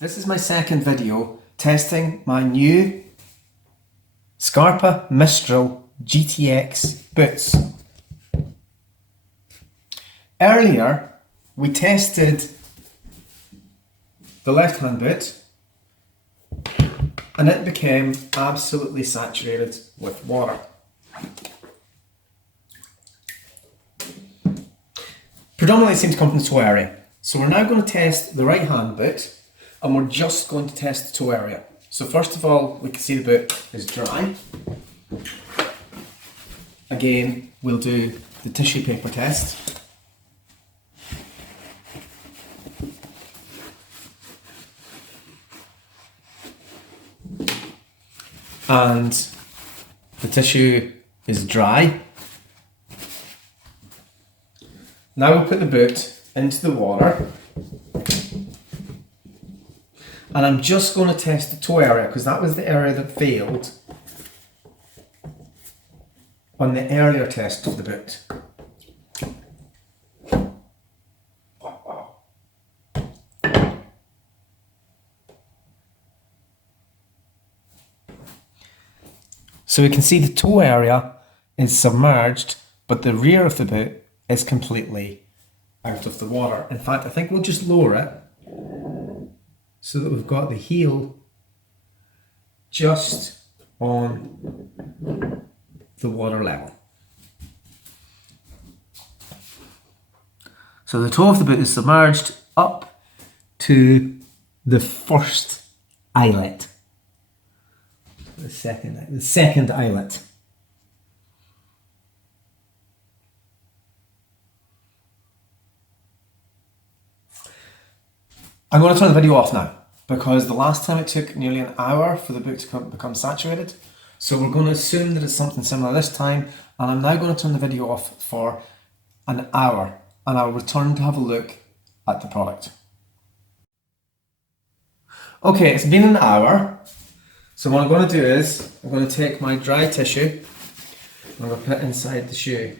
This is my second video testing my new Scarpa Mistral GTX boots. Earlier we tested the left hand boot and it became absolutely saturated with water. Predominantly it seems to come from the toe area. So we're now going to test the right hand boot and we're just going to test the toe area. So first of all, we can see the boot is dry. Again, we'll do the tissue paper test. And the tissue is dry. Now we'll put the boot into the water. And I'm just going to test the toe area because that was the area that failed on the earlier test of the boot. So we can see the toe area is submerged, but the rear of the boot is completely out of the water. In fact, I think we'll just lower it so that we've got the heel just on the water level. So the toe of the boot is submerged up to the first eyelet. The second eyelet. I'm going to turn the video off now because the last time it took nearly an hour for the boot to become saturated. So we're going to assume that it's something similar this time, and I'm now going to turn the video off for an hour and I'll return to have a look at the product. Okay, it's been an hour. So what I'm going to do is I'm going to take my dry tissue and I'm going to put it inside the shoe.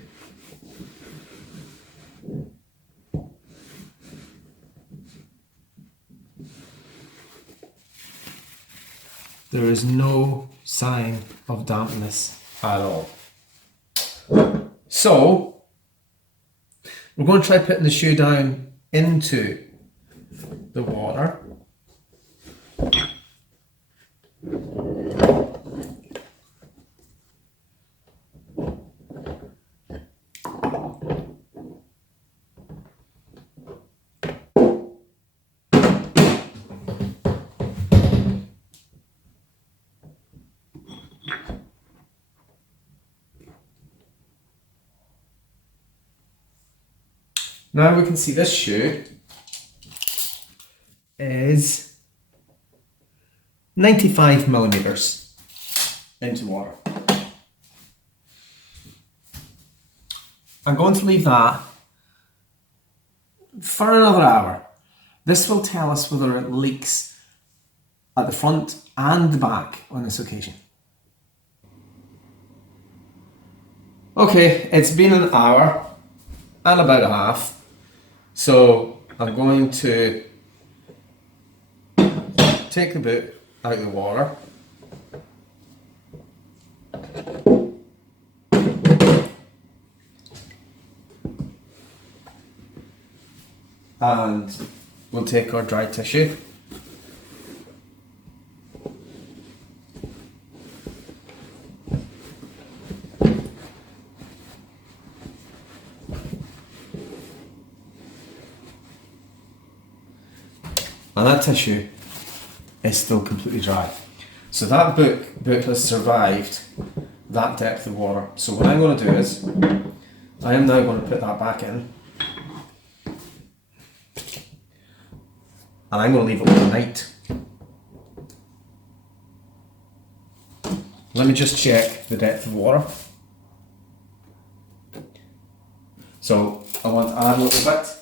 There is no sign of dampness at all. So we're going to try putting the shoe down into the water. Now we can see this shoe is 95 millimeters into water. I'm going to leave that for another hour. This will tell us whether it leaks at the front and the back on this occasion. Okay, it's been an hour and about a half. So I'm going to take the boot out of the water. And we'll take our dry tissue. And that tissue is still completely dry. So that boot has survived that depth of water. So what I'm going to do is, I am now going to put that back in. And I'm going to leave it overnight. Let me just check the depth of water. So I want to add a little bit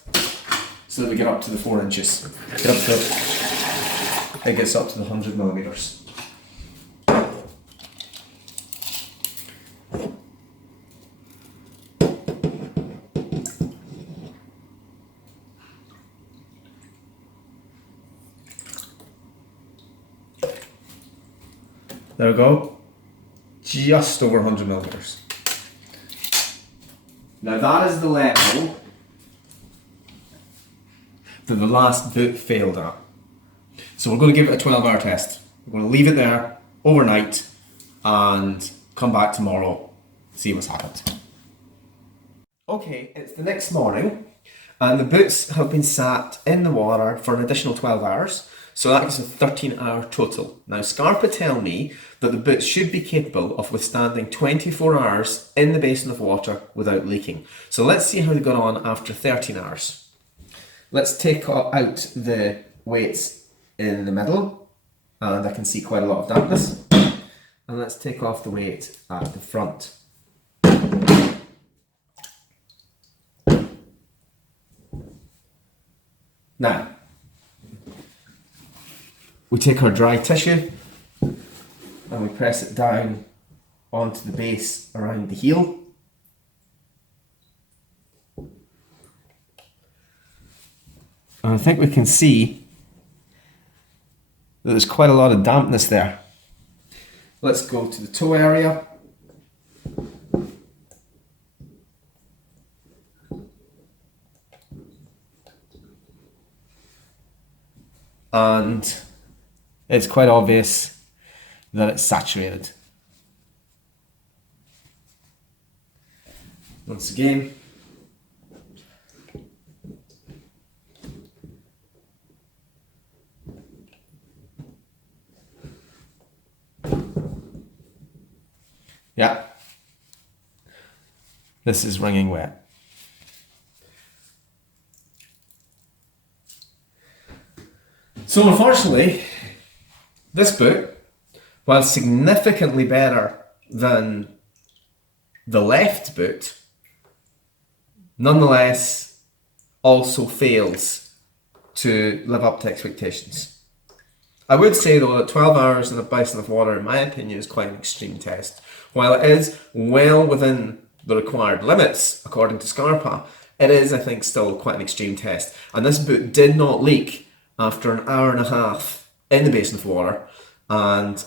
so that we get up to the 4 inches. It gets up to the 100 millimeters. There we go. Just over 100 millimeters. Now that is the level that the last boot failed at. So we're going to give it a 12-hour test. We're going to leave it there overnight and come back tomorrow, see what's happened. Okay, it's the next morning and the boots have been sat in the water for an additional 12 hours. So that gives a 13-hour total. Now Scarpa tell me that the boots should be capable of withstanding 24 hours in the basin of water without leaking. So let's see how they got on after 13 hours. Let's take out the weights in the middle, and I can see quite a lot of dampness. And let's take off the weight at the front. Now, we take our dry tissue and we press it down onto the base around the heel. And I think we can see that there's quite a lot of dampness there. Let's go to the toe area. And it's quite obvious that it's saturated. Once again, yeah, this is wringing wet. So unfortunately, this boot, while significantly better than the left boot, nonetheless also fails to live up to expectations. I would say though that 12 hours in a basin of water, in my opinion, is quite an extreme test. While it is well within the required limits, according to Scarpa, it is, I think, still quite an extreme test. And this boot did not leak after an hour and a half in the basin of water, and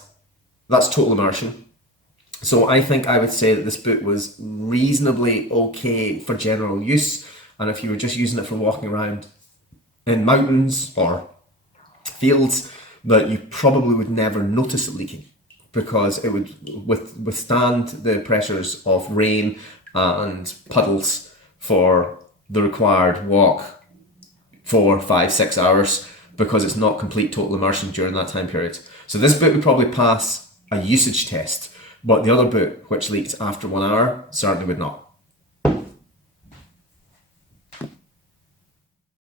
that's total immersion. So I think I would say that this boot was reasonably okay for general use, and if you were just using it for walking around in mountains or fields, that you probably would never notice it leaking, because it would withstand the pressures of rain and puddles for the required walk 4, 5, 6 hours, because it's not complete total immersion during that time period. So this boot would probably pass a usage test, but the other boot, which leaked after 1 hour, certainly would not.